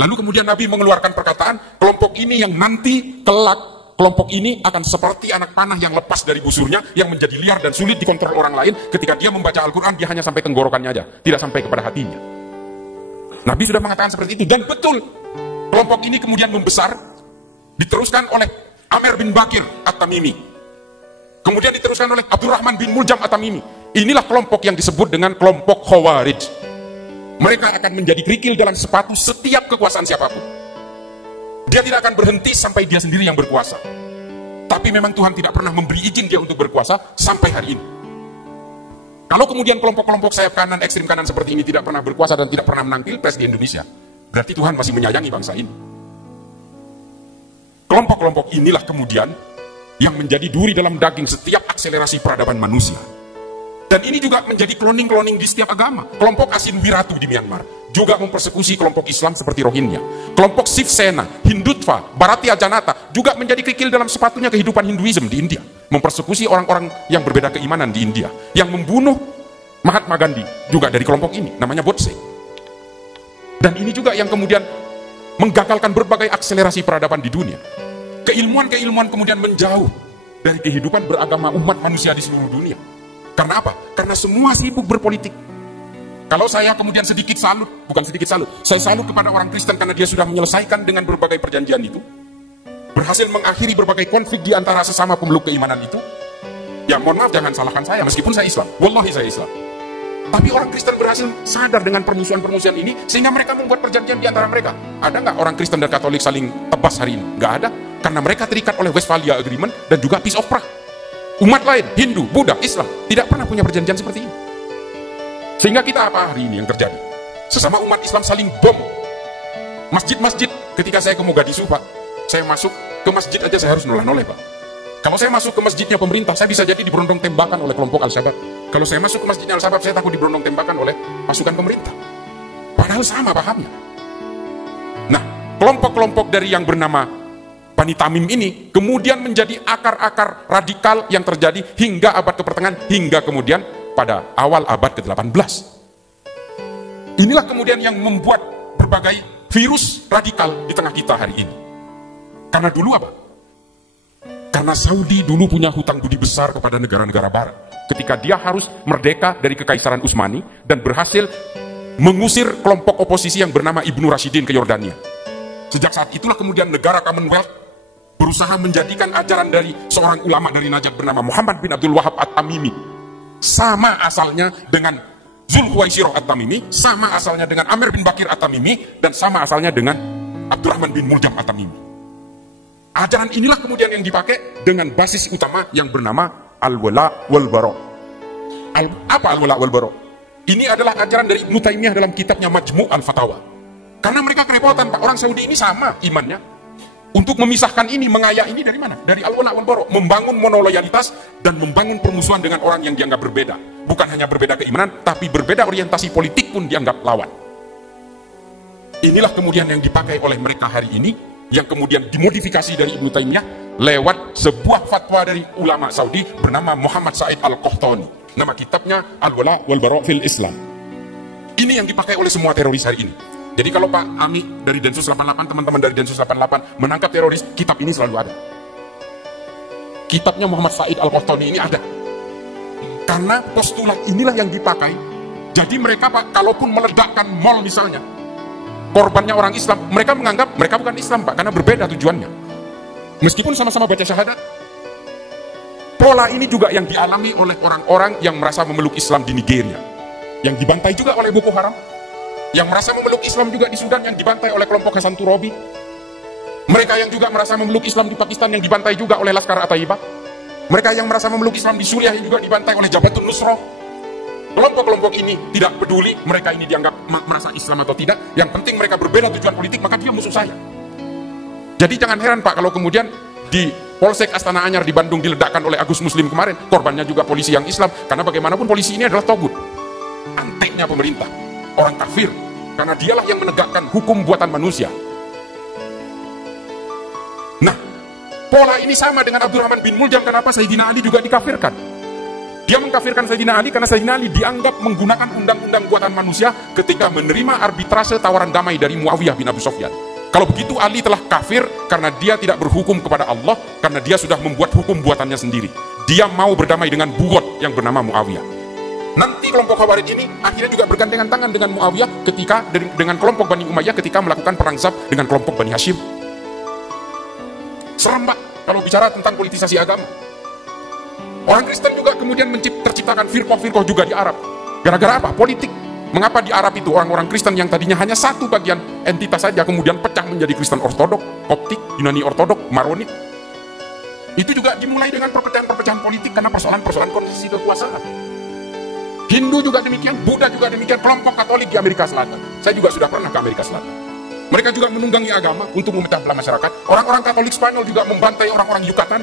Lalu kemudian Nabi mengeluarkan perkataan, kelompok ini yang nanti kelak, kelompok ini akan seperti anak panah yang lepas dari busurnya, yang menjadi liar dan sulit dikontrol orang lain. Ketika dia membaca Al-Quran, dia hanya sampai tenggorokannya aja, tidak sampai kepada hatinya. Nabi sudah mengatakan seperti itu, dan betul, kelompok ini kemudian membesar, diteruskan oleh Amr bin Bakir At-Tamimi, kemudian diteruskan oleh Abdurrahman bin Muljam At-Tamimi. Inilah kelompok yang disebut dengan kelompok Khawarij. Mereka akan menjadi kerikil dalam sepatu setiap kekuasaan siapapun. Dia tidak akan berhenti sampai dia sendiri yang berkuasa. Tapi memang Tuhan tidak pernah memberi izin dia untuk berkuasa sampai hari ini. Kalau kemudian kelompok-kelompok sayap kanan, ekstrim kanan seperti ini tidak pernah berkuasa dan tidak pernah menang pilpres di Indonesia, berarti Tuhan masih menyayangi bangsa ini. Kelompok-kelompok inilah kemudian yang menjadi duri dalam daging setiap akselerasi peradaban manusia. Dan ini juga menjadi cloning-cloning di setiap agama. Kelompok Asin Wiratu di Myanmar juga mempersekusi kelompok Islam seperti Rohingya. Kelompok Shiv Sena, Hindutva, Bharatiya Janata juga menjadi kerikil dalam sepatunya kehidupan Hinduism di India. Mempersekusi orang-orang yang berbeda keimanan di India. Yang membunuh Mahatma Gandhi juga dari kelompok ini, namanya Bodse. Dan ini juga yang kemudian menggagalkan berbagai akselerasi peradaban di dunia. Keilmuan-keilmuan kemudian menjauh dari kehidupan beragama umat manusia di seluruh dunia. Karena apa? Karena semua sibuk berpolitik. Kalau saya kemudian sedikit salut, bukan sedikit salut, saya salut kepada orang Kristen karena dia sudah menyelesaikan dengan berbagai perjanjian itu, berhasil mengakhiri berbagai konflik di antara sesama pemeluk keimanan itu. Ya mohon maaf, jangan salahkan saya, meskipun saya Islam, wallahi saya Islam. Tapi orang Kristen berhasil sadar dengan permusuhan-permusuhan ini, sehingga mereka membuat perjanjian di antara mereka. Ada nggak orang Kristen dan Katolik saling tebas hari ini? Nggak ada, karena mereka terikat oleh Westphalia Agreement dan juga Peace of Prague. Umat lain, Hindu, Buddha, Islam, tidak pernah punya perjanjian seperti ini. Sehingga kita apa hari ini yang terjadi? Sesama umat Islam saling bom. Masjid-masjid, ketika saya ke Mogadishu, Pak, saya masuk ke masjid aja saya harus noleh-noleh, Pak. Kalau saya masuk ke masjidnya pemerintah, saya bisa jadi diberondong tembakan oleh kelompok Al-Shabaab. Kalau saya masuk ke masjidnya Al-Shabaab, saya takut diberondong tembakan oleh pasukan pemerintah. Padahal sama pahamnya. Nah, kelompok-kelompok dari yang bernama Bani Tamim ini kemudian menjadi akar-akar radikal yang terjadi hingga abad ke-pertengahan, hingga kemudian pada awal abad ke-18. Inilah kemudian yang membuat berbagai virus radikal di tengah kita hari ini. Karena dulu apa? Karena Saudi dulu punya hutang budi besar kepada negara-negara barat. Ketika dia harus merdeka dari Kekaisaran Utsmani dan berhasil mengusir kelompok oposisi yang bernama Ibnu Rashidin ke Yordania. Sejak saat itulah kemudian negara Commonwealth berusaha menjadikan ajaran dari seorang ulama dari Najd bernama Muhammad bin Abdul Wahab At-Tamimi. Sama asalnya dengan Zulhuwaisirah At-Tamimi, sama asalnya dengan Amr bin Bakir At-Tamimi, dan sama asalnya dengan Abdurrahman bin Muljam At-Tamimi. Ajaran inilah kemudian yang dipakai dengan basis utama yang bernama Al-Wala wal-Bara. Apa Al-Wala wal-Bara? Ini adalah ajaran dari Ibnu Taimiyah dalam kitabnya Majmu' Al-Fatawa. Karena mereka kerepotan, Pak. Orang Saudi ini sama imannya. Untuk memisahkan ini, mengayak ini dari mana? Dari Al-Wala wal-Bara. Membangun monoloyalitas dan membangun permusuhan dengan orang yang dianggap berbeda. Bukan hanya berbeda keimanan, tapi berbeda orientasi politik pun dianggap lawan. Inilah kemudian yang dipakai oleh mereka hari ini, yang kemudian dimodifikasi dari Ibnu Taimiyah lewat sebuah fatwa dari ulama Saudi bernama Muhammad Said Al-Qahtani. Nama kitabnya Al-Wala wal-Bara fil Islam. Ini yang dipakai oleh semua teroris hari ini. Jadi kalau Pak Ami dari Densus 88, teman-teman dari Densus 88 menangkap teroris, kitab ini selalu ada. Kitabnya Muhammad Said Al-Qahtani ini ada. Karena postulat inilah yang dipakai. Jadi mereka, Pak, kalaupun meledakkan mal misalnya, korbannya orang Islam, mereka menganggap mereka bukan Islam, Pak, karena berbeda tujuannya. Meskipun sama-sama baca syahadat. Pola ini juga yang dialami oleh orang-orang yang merasa memeluk Islam di Nigeria, yang dibantai juga oleh Boko Haram, yang merasa memeluk Islam juga di Sudan yang dibantai oleh kelompok Hasan Turabi. Mereka yang juga merasa memeluk Islam di Pakistan yang dibantai juga oleh Laskar At-Taibah. Mereka yang merasa memeluk Islam di Suriah yang juga dibantai oleh Jabhatun Nusrah. Kelompok-kelompok ini tidak peduli mereka ini dianggap merasa Islam atau tidak. Yang penting mereka berbeda tujuan politik, maka dia musuh saya. Jadi jangan heran, Pak, kalau kemudian di Polsek Astana Anyar di Bandung diledakkan oleh Agus Muslim kemarin, korbannya juga polisi yang Islam. Karena bagaimanapun polisi ini adalah togut, anteknya pemerintah, orang kafir, karena dialah yang menegakkan hukum buatan manusia. Nah, pola ini sama dengan Abdurrahman bin Muljam. Kenapa Sayyidina Ali juga dikafirkan? Dia mengkafirkan Sayyidina Ali karena Sayyidina Ali dianggap menggunakan undang-undang buatan manusia ketika menerima arbitrase tawaran damai dari Muawiyah bin Abi Sufyan. Kalau begitu Ali telah kafir karena dia tidak berhukum kepada Allah, karena dia sudah membuat hukum buatannya sendiri. Dia mau berdamai dengan bugot yang bernama Muawiyah. Nanti kelompok Khawarij ini akhirnya juga bergandengan tangan dengan Muawiyah ketika dengan kelompok Bani Umayyah ketika melakukan perang Zab dengan kelompok Bani Hashim. Serem, Pak, kalau bicara tentang politisasi agama. Orang Kristen juga kemudian terciptakan firqah-firqah juga di Arab. Gara-gara apa? Politik. Mengapa di Arab itu orang-orang Kristen yang tadinya hanya satu bagian entitas saja kemudian pecah menjadi Kristen Ortodok, Koptik, Yunani Ortodok, Maronit? Itu juga dimulai dengan perpecahan-perpecahan politik karena persoalan-persoalan kondisi kekuasaan. Hindu juga demikian, Buddha juga demikian, kelompok Katolik di Amerika Selatan. Saya juga sudah pernah ke Amerika Selatan. Mereka juga menunggangi agama untuk memecah belah masyarakat. Orang-orang Katolik Spanyol juga membantai orang-orang Yucatan,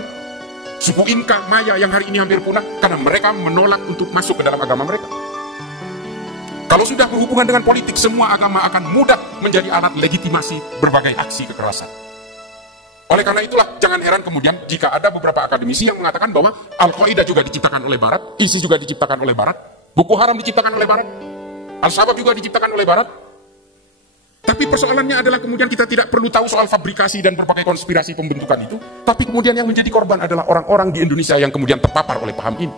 suku Inca, Maya yang hari ini hampir punah karena mereka menolak untuk masuk ke dalam agama mereka. Kalau sudah berhubungan dengan politik, semua agama akan mudah menjadi alat legitimasi berbagai aksi kekerasan. Oleh karena itulah, jangan heran kemudian jika ada beberapa akademisi yang mengatakan bahwa Al-Qaeda juga diciptakan oleh Barat, ISIS juga diciptakan oleh Barat, Boko Haram diciptakan oleh Barat, Al-Shabaab juga diciptakan oleh Barat. Tapi persoalannya adalah kemudian kita tidak perlu tahu soal fabrikasi dan berbagai konspirasi pembentukan itu, tapi kemudian yang menjadi korban adalah orang-orang di Indonesia yang kemudian terpapar oleh paham ini.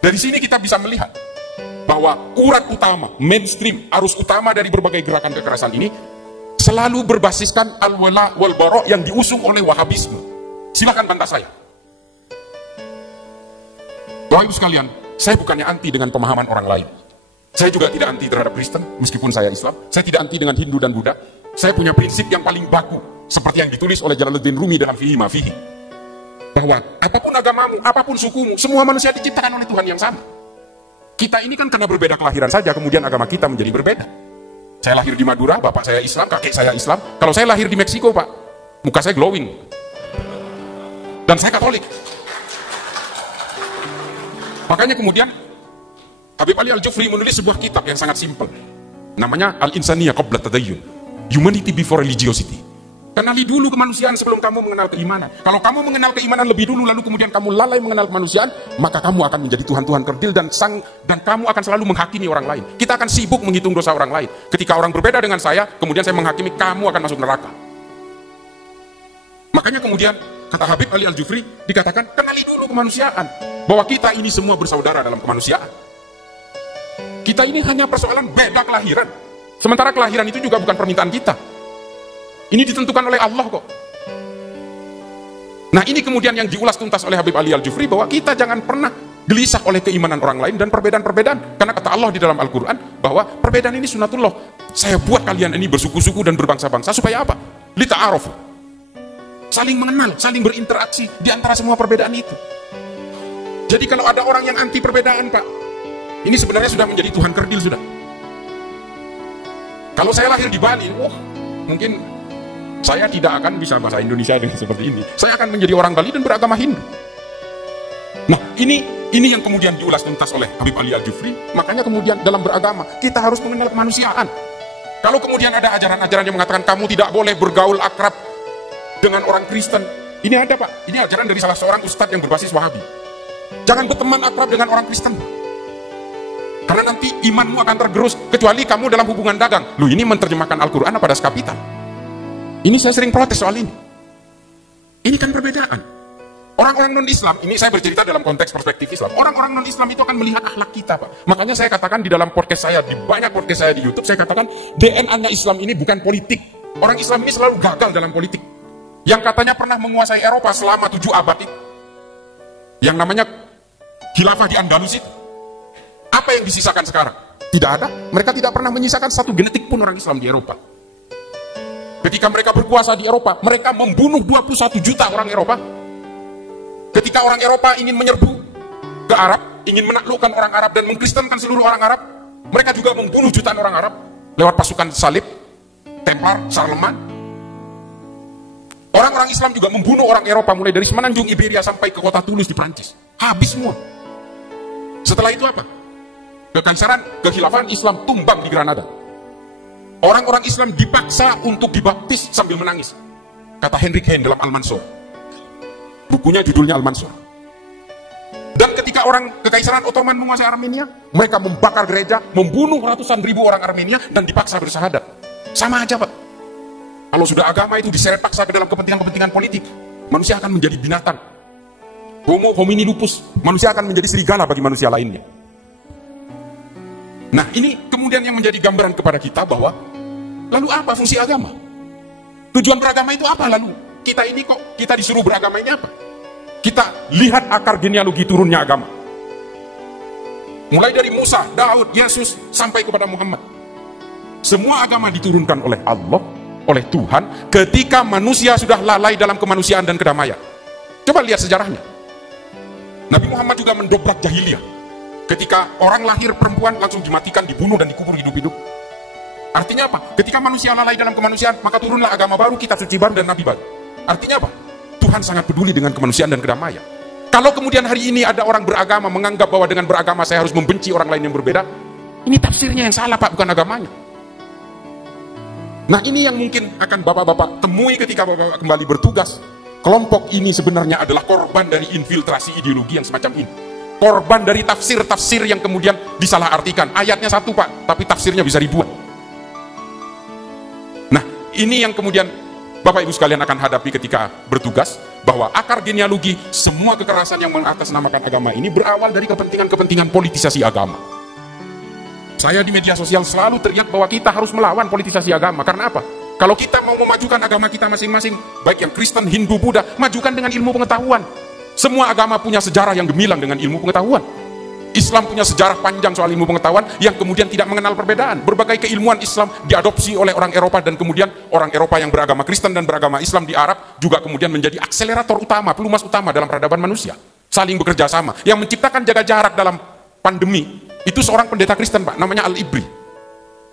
Dari sini kita bisa melihat bahwa urat utama, mainstream, arus utama dari berbagai gerakan kekerasan ini selalu berbasiskan al-wala wal-bara yang diusung oleh Wahabisme. Silakan bantah saya. Bapak Ibu sekalian, saya bukannya anti dengan pemahaman orang lain. Saya juga tidak anti terhadap Kristen, meskipun saya Islam. Saya tidak anti dengan Hindu dan Buddha. Saya punya prinsip yang paling baku, seperti yang ditulis oleh Jalaluddin Rumi dalam Fihi Ma Fihi. Bahwa apapun agamamu, apapun sukumu, semua manusia diciptakan oleh Tuhan yang sama. Kita ini kan karena berbeda kelahiran saja, kemudian agama kita menjadi berbeda. Saya lahir di Madura, bapak saya Islam, kakek saya Islam. Kalau saya lahir di Meksiko, Pak, muka saya glowing. Dan saya Katolik. Makanya kemudian Habib Ali Al-Jufri menulis sebuah kitab yang sangat simpel. Namanya Al-Insaniyah Qabla Tadayyun. Humanity Before Religiosity. Kenali dulu kemanusiaan sebelum kamu mengenal keimanan. Kalau kamu mengenal keimanan lebih dulu, lalu kemudian kamu lalai mengenal kemanusiaan, maka kamu akan menjadi Tuhan-Tuhan kerdil dan kamu akan selalu menghakimi orang lain. Kita akan sibuk menghitung dosa orang lain. Ketika orang berbeda dengan saya, kemudian saya menghakimi, kamu akan masuk neraka. Makanya kemudian kata Habib Ali Al-Jufri dikatakan, kenali dulu kemanusiaan. Bahwa kita ini semua bersaudara dalam kemanusiaan. Kita ini hanya persoalan beda kelahiran. Sementara kelahiran itu juga bukan permintaan kita. Ini ditentukan oleh Allah kok. Nah, ini kemudian yang diulas tuntas oleh Habib Ali Al-Jufri, bahwa kita jangan pernah gelisah oleh keimanan orang lain dan perbedaan-perbedaan. Karena kata Allah di dalam Al-Quran bahwa perbedaan ini sunatullah. Saya buat kalian ini bersuku-suku dan berbangsa-bangsa supaya apa? Lita'arofu. Saling mengenal, saling berinteraksi di antara semua perbedaan itu. Jadi kalau ada orang yang anti perbedaan, Pak, ini sebenarnya sudah menjadi Tuhan kerdil sudah. Kalau saya lahir di Bali, mungkin saya tidak akan bisa bahasa Indonesia dengan seperti ini. Saya akan menjadi orang Bali dan beragama Hindu. Nah, ini yang kemudian diulas tuntas oleh Habib Ali Al-Jufri. Makanya kemudian dalam beragama, kita harus mengenal kemanusiaan. Kalau kemudian ada ajaran-ajaran yang mengatakan kamu tidak boleh bergaul akrab dengan orang Kristen. Ini ada, Pak. Ini ajaran dari salah seorang ustadz yang berbasis Wahabi. Jangan berteman akrab dengan orang Kristen. Karena nanti imanmu akan tergerus, kecuali kamu dalam hubungan dagang. Loh, ini menerjemahkan Al-Quran apa das kapital? Ini saya sering protes soal ini. Ini kan perbedaan. Orang-orang non-Islam, ini saya bercerita dalam konteks perspektif Islam. Orang-orang non-Islam itu akan melihat akhlak kita, Pak. Makanya saya katakan di dalam podcast saya, di banyak podcast saya di YouTube, saya katakan DNA-nya Islam ini bukan politik. Orang Islam ini selalu gagal dalam politik. Yang katanya pernah menguasai Eropa selama 7 abad itu. Yang namanya khilafah di Andalus itu. Apa yang disisakan sekarang? Tidak ada. Mereka tidak pernah menyisakan satu genetik pun orang Islam di Eropa. Ketika mereka berkuasa di Eropa, mereka membunuh 21 juta orang Eropa. Ketika orang Eropa ingin menyerbu ke Arab, ingin menaklukkan orang Arab dan mengkristenkan seluruh orang Arab, mereka juga membunuh jutaan orang Arab lewat pasukan salib, Templar, Sarleman. Orang-orang Islam juga membunuh orang Eropa mulai dari semenanjung Iberia sampai ke kota Toulouse di Prancis. Habis semua. Setelah itu apa? Kekaisaran, kekhilafahan Islam tumbang di Granada. Orang-orang Islam dipaksa untuk dibaptis sambil menangis. Kata Henrik Hein dalam Al-Mansur. Bukunya judulnya Al-Mansur. Dan ketika orang Kekaisaran Ottoman menguasai Armenia, mereka membakar gereja, membunuh ratusan ribu orang Armenia, dan dipaksa bersahadat. Sama aja, Pak. Kalau sudah agama itu diseret paksa ke dalam kepentingan-kepentingan politik, manusia akan menjadi binatang. Homo homini lupus, manusia akan menjadi serigala bagi manusia lainnya. Nah, ini kemudian yang menjadi gambaran kepada kita bahwa, lalu apa fungsi agama? Tujuan beragama itu apa lalu? Kita ini kok, kita disuruh beragama ini apa? Kita lihat akar genealogi turunnya agama. Mulai dari Musa, Daud, Yesus, sampai kepada Muhammad. Semua agama diturunkan oleh Allah, oleh Tuhan, ketika manusia sudah lalai dalam kemanusiaan dan kedamaian. Coba lihat sejarahnya. Nabi Muhammad juga mendobrak jahiliyah. Ketika orang lahir perempuan langsung dimatikan, dibunuh, dan dikubur hidup-hidup. Artinya apa? Ketika manusia lalai dalam kemanusiaan, maka turunlah agama baru, kitab suci baru, dan nabi baru. Artinya apa? Tuhan sangat peduli dengan kemanusiaan dan kedamaian. Kalau kemudian hari ini ada orang beragama menganggap bahwa dengan beragama saya harus membenci orang lain yang berbeda, ini tafsirnya yang salah, Pak, bukan agamanya. Nah, ini yang mungkin akan bapak-bapak temui ketika bapak kembali bertugas. Kelompok ini sebenarnya adalah korban dari infiltrasi ideologi yang semacam ini. Korban dari tafsir-tafsir yang kemudian disalahartikan. Ayatnya satu, Pak, tapi tafsirnya bisa ribuan. Nah, ini yang kemudian Bapak Ibu sekalian akan hadapi ketika bertugas, bahwa akar genealogi semua kekerasan yang mengatasnamakan agama ini berawal dari kepentingan-kepentingan politisasi agama. Saya di media sosial selalu teriak bahwa kita harus melawan politisasi agama. Karena apa? Kalau kita mau memajukan agama kita masing-masing, baik yang Kristen, Hindu, Buddha, majukan dengan ilmu pengetahuan. Semua agama punya sejarah yang gemilang dengan ilmu pengetahuan. Islam punya sejarah panjang soal ilmu pengetahuan yang kemudian tidak mengenal perbedaan. Berbagai keilmuan Islam diadopsi oleh orang Eropa, dan kemudian orang Eropa yang beragama Kristen dan beragama Islam di Arab juga kemudian menjadi akselerator utama, pelumas utama dalam peradaban manusia. Saling bekerja sama. Yang menciptakan jaga jarak dalam pandemi itu seorang pendeta Kristen, Pak, namanya Al-Ibri.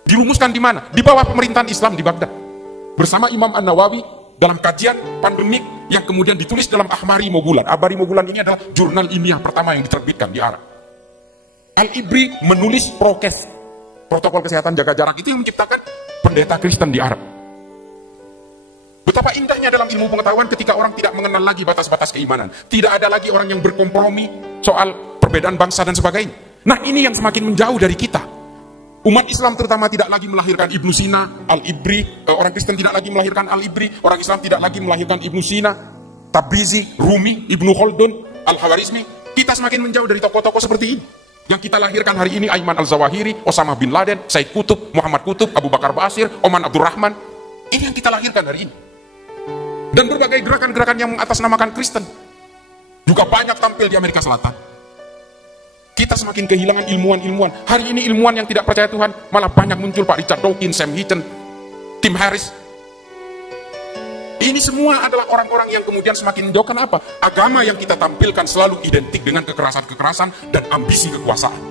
Dirumuskan di mana? Di bawah pemerintahan Islam di Baghdad. Bersama Imam An-Nawawi dalam kajian pandemik yang kemudian ditulis dalam Ahmari Mogulan. Ahmari Mogulan ini adalah jurnal ilmiah pertama yang diterbitkan di Arab. Al-Ibri menulis prokes, protokol kesehatan jaga jarak, itu yang menciptakan pendeta Kristen di Arab. Betapa indahnya dalam ilmu pengetahuan ketika orang tidak mengenal lagi batas-batas keimanan. Tidak ada lagi orang yang berkompromi soal perbedaan bangsa dan sebagainya. Nah, ini yang semakin menjauh dari kita. Umat Islam terutama tidak lagi melahirkan Ibnu Sina, Al-Ibri. Orang Kristen tidak lagi melahirkan Al-Ibri. Orang Islam tidak lagi melahirkan Ibnu Sina, Tabrizi, Rumi, Ibnu Khaldun, Al-Khawarizmi. Kita semakin menjauh dari tokoh-tokoh seperti ini. Yang kita lahirkan hari ini, Ayman Al-Zawahiri, Osama Bin Laden, Said Qutb, Muhammad Qutb, Abu Bakar Basir, Oman Abdurrahman. Ini yang kita lahirkan hari ini. Dan berbagai gerakan-gerakan yang mengatasnamakan Kristen juga banyak tampil di Amerika Selatan. Kita semakin kehilangan ilmuwan-ilmuwan. Hari ini ilmuwan yang tidak percaya Tuhan malah banyak muncul, Pak Richard Dawkins, Sam Hitchens, Tim Harris. Ini semua adalah orang-orang yang kemudian semakin menjauh. Kenapa? Agama yang kita tampilkan selalu identik dengan kekerasan-kekerasan dan ambisi kekuasaan.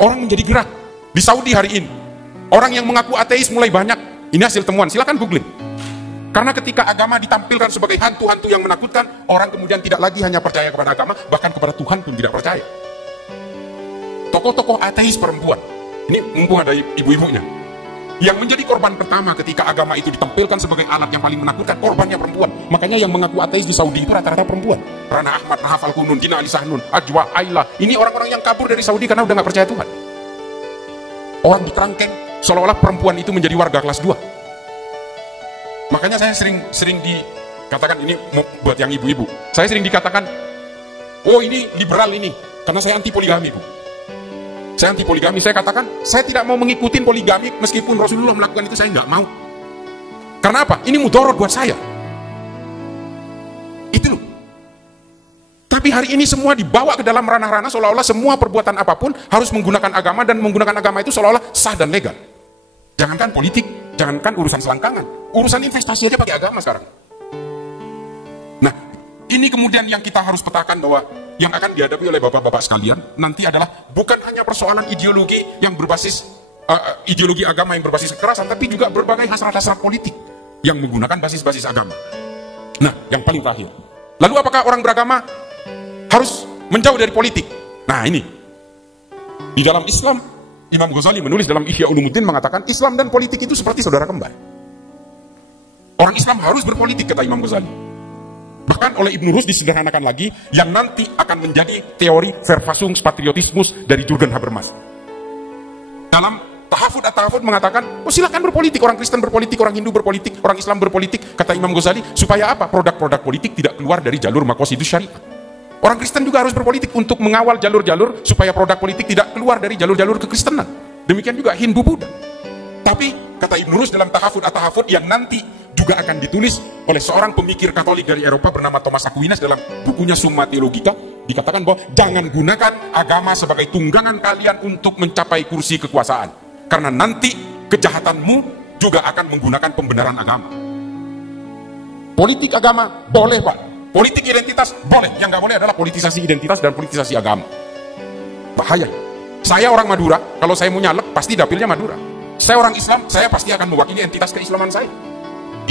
Orang menjadi gerak. Di Saudi hari ini, orang yang mengaku ateis mulai banyak. Ini hasil temuan, silakan googling. Karena ketika agama ditampilkan sebagai hantu-hantu yang menakutkan, orang kemudian tidak lagi hanya percaya kepada agama, bahkan kepada Tuhan pun tidak percaya. Tokoh-tokoh ateis perempuan, ini mumpung ada ibu-ibunya, yang menjadi korban pertama ketika agama itu ditampilkan sebagai alat yang paling menakutkan, korbannya perempuan. Makanya yang mengaku ateis di Saudi itu rata-rata perempuan. Rana Ahmad, Rahaf Al-Qunun, Dina Ali Sahnun, Ajwa, Ayla. Ini orang-orang yang kabur dari Saudi karena udah gak percaya Tuhan. Orang dikerangkeng seolah-olah perempuan itu menjadi warga kelas 2. Makanya saya sering dikatakan, ini buat yang ibu-ibu, saya sering dikatakan, oh ini liberal ini, karena saya anti poligami, Bu. Saya anti poligami, saya katakan, saya tidak mau mengikuti poligami meskipun Rasulullah melakukan itu, saya nggak mau. Karena apa? Ini mudorot buat saya. Itu loh. Tapi hari ini semua dibawa ke dalam ranah-ranah seolah-olah semua perbuatan apapun harus menggunakan agama, dan menggunakan agama itu seolah-olah sah dan legal. Jangankan politik, jangankan urusan selangkangan, urusan investasi aja pakai agama sekarang. Nah, ini kemudian yang kita harus petakan, bahwa yang akan dihadapi oleh bapak-bapak sekalian nanti adalah bukan hanya persoalan ideologi yang berbasis ideologi agama yang berbasis kekerasan, tapi juga berbagai hasrat-hasrat politik yang menggunakan basis-basis agama. Nah, yang paling terakhir, lalu apakah orang beragama harus menjauh dari politik? Nah, ini di dalam Islam, Imam Ghazali menulis dalam Ihya Ulumuddin mengatakan Islam dan politik itu seperti saudara kembar. Orang Islam harus berpolitik, kata Imam Ghazali. Bahkan oleh Ibn Rus disederhanakan lagi, yang nanti akan menjadi teori Verfassungspatriotismus dari Jürgen Habermas. Dalam Tahafud at-Tahafud mengatakan, oh silakan berpolitik, orang Kristen berpolitik, orang Hindu berpolitik, orang Islam berpolitik, kata Imam Ghazali, supaya apa? Produk-produk politik tidak keluar dari jalur maqasidus syariah. Orang Kristen juga harus berpolitik untuk mengawal jalur-jalur supaya produk politik tidak keluar dari jalur-jalur kekristenan. Demikian juga Hindu Buddha. Tapi kata Ibn Rus dalam Tahafud at-Tahafud yang nanti juga akan ditulis oleh seorang pemikir Katolik dari Eropa bernama Thomas Aquinas dalam bukunya Summa Theologica, dikatakan bahwa jangan gunakan agama sebagai tunggangan kalian untuk mencapai kursi kekuasaan, karena nanti kejahatanmu juga akan menggunakan pembenaran agama. Politik agama boleh Pak, politik identitas boleh, yang nggak boleh adalah politisasi identitas dan politisasi agama. Bahaya. Saya orang Madura, kalau saya mau nyalek pasti dapilnya Madura. Saya orang Islam, saya pasti akan mewakili entitas keislaman saya.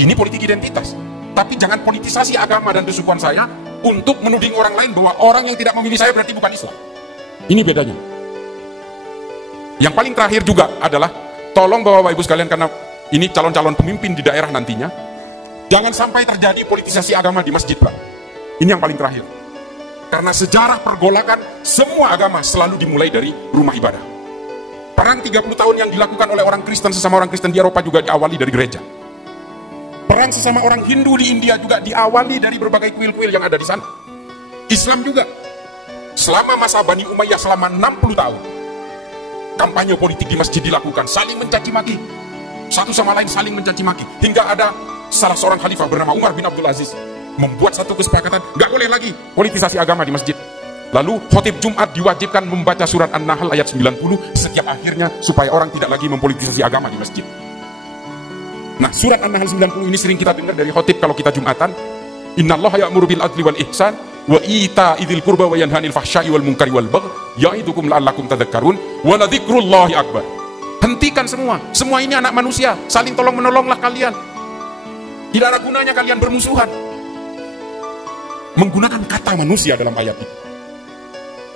Ini politik identitas. Tapi jangan politisasi agama dan kesukuan saya untuk menuding orang lain bahwa orang yang tidak memilih saya berarti bukan Islam. Ini bedanya. Yang paling terakhir juga adalah, tolong Bapak Ibu sekalian, karena ini calon-calon pemimpin di daerah nantinya, jangan sampai terjadi politisasi agama di masjid Pak. Ini yang paling terakhir. Karena sejarah pergolakan semua agama selalu dimulai dari rumah ibadah. Perang 30 tahun yang dilakukan oleh orang Kristen sesama orang Kristen di Eropa juga diawali dari gereja. Perang sesama orang Hindu di India juga diawali dari berbagai kuil-kuil yang ada di sana. Islam juga. Selama masa Bani Umayyah selama 60 tahun, kampanye politik di masjid dilakukan, saling mencaci maki. Satu sama lain saling mencaci maki. Hingga ada salah seorang khalifah bernama Umar bin Abdul Aziz membuat satu kesepakatan, nggak boleh lagi politisasi agama di masjid. Lalu khotib Jumat diwajibkan membaca surat An-Nahl ayat 90 setiap akhirnya supaya orang tidak lagi mempolitisasi agama di masjid. Nah, surat An-Nahl 90 ini sering kita dengar dari khotib kalau kita Jumatan. Innallaha ya'muru bil adli wal ihsan wa ita'i dzil qurba wa yanha 'anil fahsya'i wal munkari wal baghi ya'idukum la'allakum tadhakkarun wa ladzikrullahi akbar. Hentikan semua. Semua ini anak manusia, saling tolong-menolonglah kalian. Tidak ada gunanya kalian bermusuhan. Menggunakan kata manusia dalam ayat ini.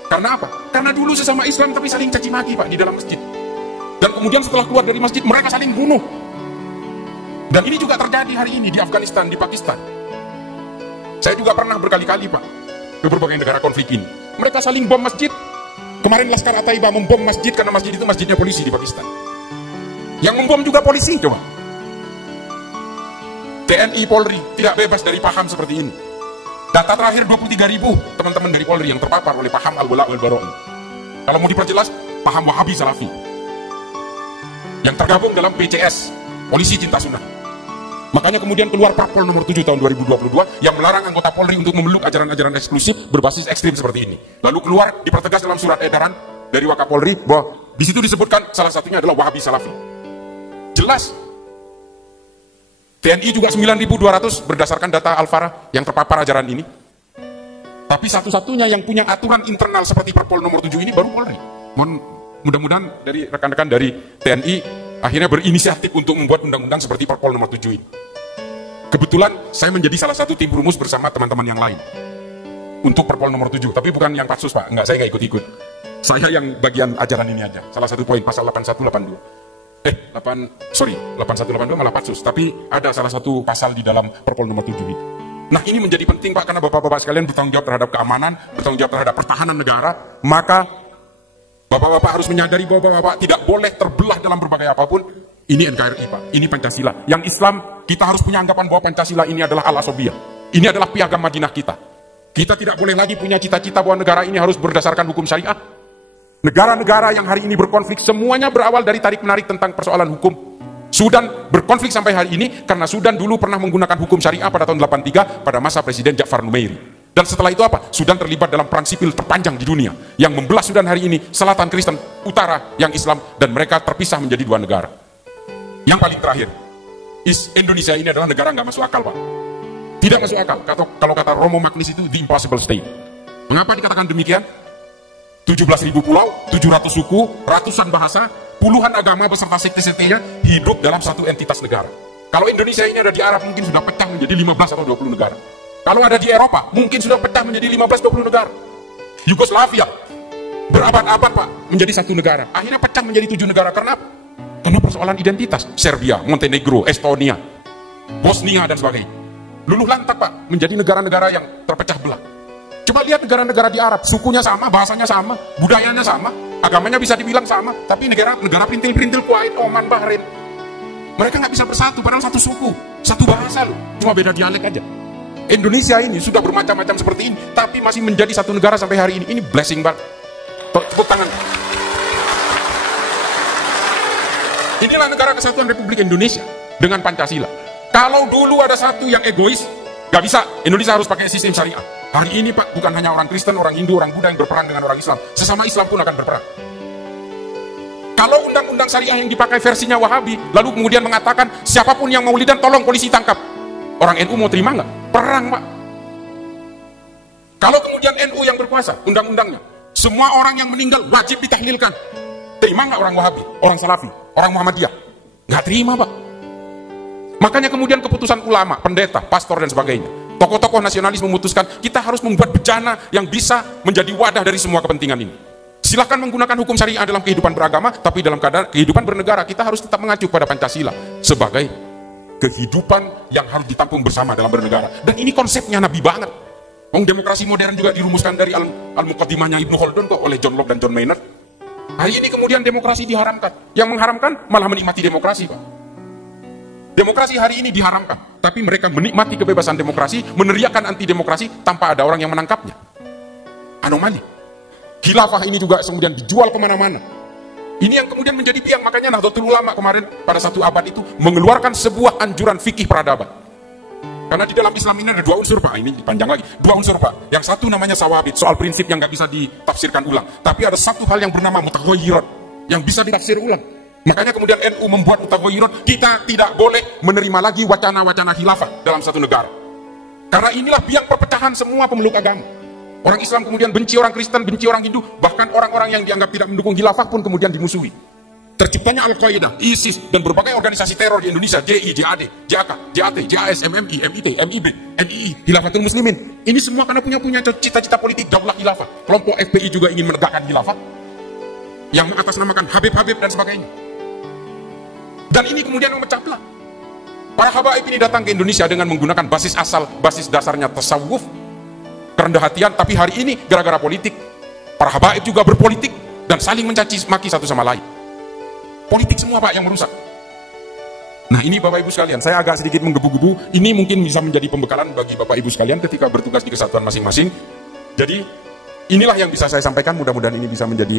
Karena apa? Karena dulu sesama Islam tapi saling caci maki Pak di dalam masjid. Dan kemudian setelah keluar dari masjid mereka saling bunuh. Dan ini juga terjadi hari ini di Afghanistan, di Pakistan. Saya juga pernah berkali-kali Pak ke berbagai negara konflik ini. Mereka saling bom masjid. Kemarin Laskar At-Taiba membom masjid karena masjid itu masjidnya polisi di Pakistan. Yang membom juga polisi coba. TNI Polri tidak bebas dari paham seperti ini. Data terakhir 23.000 teman-teman dari Polri yang terpapar oleh paham al-wala wal-bara. Kalau mau diperjelas, paham Wahabi Salafi. Yang tergabung dalam PCS, Polisi Cinta Sunnah. Makanya kemudian keluar Perpol nomor 7 tahun 2022 yang melarang anggota Polri untuk memeluk ajaran-ajaran eksklusif berbasis ekstrim seperti ini. Lalu keluar dipertegas dalam surat edaran dari Wakapolri bahwa di situ disebutkan salah satunya adalah Wahabi Salafi. Jelas. TNI juga 9.200 berdasarkan data Al-Farah yang terpapar ajaran ini. Tapi satu-satunya yang punya aturan internal seperti Perpol nomor 7 ini baru Polri. Mudah-mudahan dari rekan-rekan dari TNI akhirnya berinisiatif untuk membuat undang-undang seperti Perpol nomor 7 ini. Kebetulan saya menjadi salah satu tim rumus bersama teman-teman yang lain untuk Perpol nomor 7, tapi bukan yang patsus Pak, enggak, saya nggak ikut-ikut. Saya yang bagian ajaran ini aja. Salah satu poin pasal 8182. 8182 malah patsus, tapi ada salah satu pasal di dalam Perpol nomor 7 itu. Nah, ini menjadi penting Pak, karena Bapak-bapak sekalian bertanggung jawab terhadap keamanan, bertanggung jawab terhadap pertahanan negara, maka Bapak-bapak harus menyadari bahwa Bapak tidak boleh terbelah dalam berbagai apapun. Ini NKRI Pak, ini Pancasila. Yang Islam, kita harus punya anggapan bahwa Pancasila ini adalah al-asobiyah. Ini adalah piagam Madinah kita. Kita tidak boleh lagi punya cita-cita bahwa negara ini harus berdasarkan hukum syariah. Negara-negara yang hari ini berkonflik semuanya berawal dari tarik-menarik tentang persoalan hukum. Sudan berkonflik sampai hari ini karena Sudan dulu pernah menggunakan hukum syariah pada tahun 83 pada masa Presiden Ja'far Numeiri. Dan setelah itu apa? Sudan terlibat dalam perang sipil terpanjang di dunia yang membelah Sudan hari ini, selatan Kristen, utara yang Islam, dan mereka terpisah menjadi dua negara. Yang paling terakhir, Indonesia ini adalah negara nggak masuk akal Pak. Tidak masuk akal. Kalau kata Romo Magnis itu the impossible state. Mengapa dikatakan demikian? 17.000 pulau, 700 suku, ratusan bahasa, puluhan agama beserta sekte-sektenya hidup dalam satu entitas negara. Kalau Indonesia ini ada di Arab mungkin sudah pecah menjadi 15 atau 20 negara. Kalau ada di Eropa mungkin sudah pecah menjadi 15-20 negara. Yugoslavia berabad-abad Pak menjadi satu negara. Akhirnya pecah menjadi 7 negara. Karena apa? Karena persoalan identitas. Serbia, Montenegro, Estonia, Bosnia dan sebagainya. luluh lantak Pak, menjadi negara-negara yang terpecah belah. Coba lihat negara-negara di Arab, sukunya sama, bahasanya sama, budayanya sama, agamanya bisa dibilang sama, tapi negara perintil-perintil Kuwait, Oman, Bahrain, mereka nggak bisa bersatu, padahal satu suku, satu bahasa loh, cuma beda dialek aja. Indonesia ini sudah bermacam-macam seperti ini, tapi masih menjadi satu negara sampai hari ini blessing banget. Tepuk tangan. Inilah negara kesatuan Republik Indonesia dengan Pancasila. Kalau dulu ada satu yang egois, gak bisa, Indonesia harus pakai sistem syariah. Hari ini Pak, bukan hanya orang Kristen, orang Hindu, orang Buddha yang berperang dengan orang Islam, sesama Islam pun akan berperang. Kalau undang-undang syariah yang dipakai versinya Wahabi, lalu kemudian mengatakan siapapun yang maulidan tolong polisi tangkap, orang NU mau terima nggak? Perang Pak. Kalau kemudian NU yang berkuasa, undang-undangnya, semua orang yang meninggal wajib ditahlilkan, terima nggak orang Wahabi, orang Salafi, orang Muhammadiyah? Nggak terima Pak. Makanya kemudian keputusan ulama, pendeta, pastor dan sebagainya, tokoh-tokoh nasionalis memutuskan kita harus membuat bejana yang bisa menjadi wadah dari semua kepentingan ini. Silahkan menggunakan hukum syariah dalam kehidupan beragama, tapi dalam kehidupan bernegara kita harus tetap mengacu pada Pancasila sebagai kehidupan yang harus ditampung bersama dalam bernegara. Dan ini konsepnya Nabi banget. Demokrasi modern juga dirumuskan dari Al-Muqaddimahnya Ibnu Khaldun kok, oleh John Locke dan John Maynard. Hari ini kemudian demokrasi diharamkan. Yang mengharamkan malah menikmati demokrasi Pak. Demokrasi hari ini diharamkan, tapi mereka menikmati kebebasan demokrasi, meneriakan anti demokrasi tanpa ada orang yang menangkapnya. Anomali. Khilafah ini juga kemudian dijual kemana-mana. Ini yang kemudian menjadi biang, makanya Nahdlatul Ulama kemarin pada satu abad itu mengeluarkan sebuah anjuran fikih peradaban. Karena di dalam Islam ini ada dua unsur Pak, ini panjang lagi, dua unsur Pak. Yang satu namanya sawabit, soal prinsip yang nggak bisa ditafsirkan ulang. Tapi ada satu hal yang bernama mutaghayyirat, yang bisa ditafsir ulang. Makanya kemudian NU membuat mutaghayyirat, kita tidak boleh menerima lagi wacana-wacana khilafah dalam satu negara. Karena inilah biang perpecahan semua pemeluk agama. Orang Islam kemudian benci orang Kristen, benci orang Hindu, bahkan orang-orang yang dianggap tidak mendukung khilafah pun kemudian dimusuhi. Terciptanya Al-Qaeda, ISIS, dan berbagai organisasi teror di Indonesia, JI, JAD, JAK, JAT, JAS, MMI, MIT, MIB, NII, Khilafatul Muslimin. Ini semua karena punya cita-cita politik daulah khilafah. Kelompok FPI juga ingin menegakkan khilafah, yang mengatasnamakan Habib-Habib dan sebagainya. Dan ini kemudian memecah belah. Para habaib ini datang ke Indonesia dengan menggunakan basis dasarnya tasawuf, kerendah hatian, tapi hari ini gara-gara politik, para habaib juga berpolitik dan saling mencaci maki satu sama lain. Politik semua Pak yang merusak. Nah ini Bapak Ibu sekalian, saya agak sedikit menggebu-gebu, ini mungkin bisa menjadi pembekalan bagi Bapak Ibu sekalian ketika bertugas di kesatuan masing-masing. Jadi inilah yang bisa saya sampaikan, mudah-mudahan ini bisa menjadi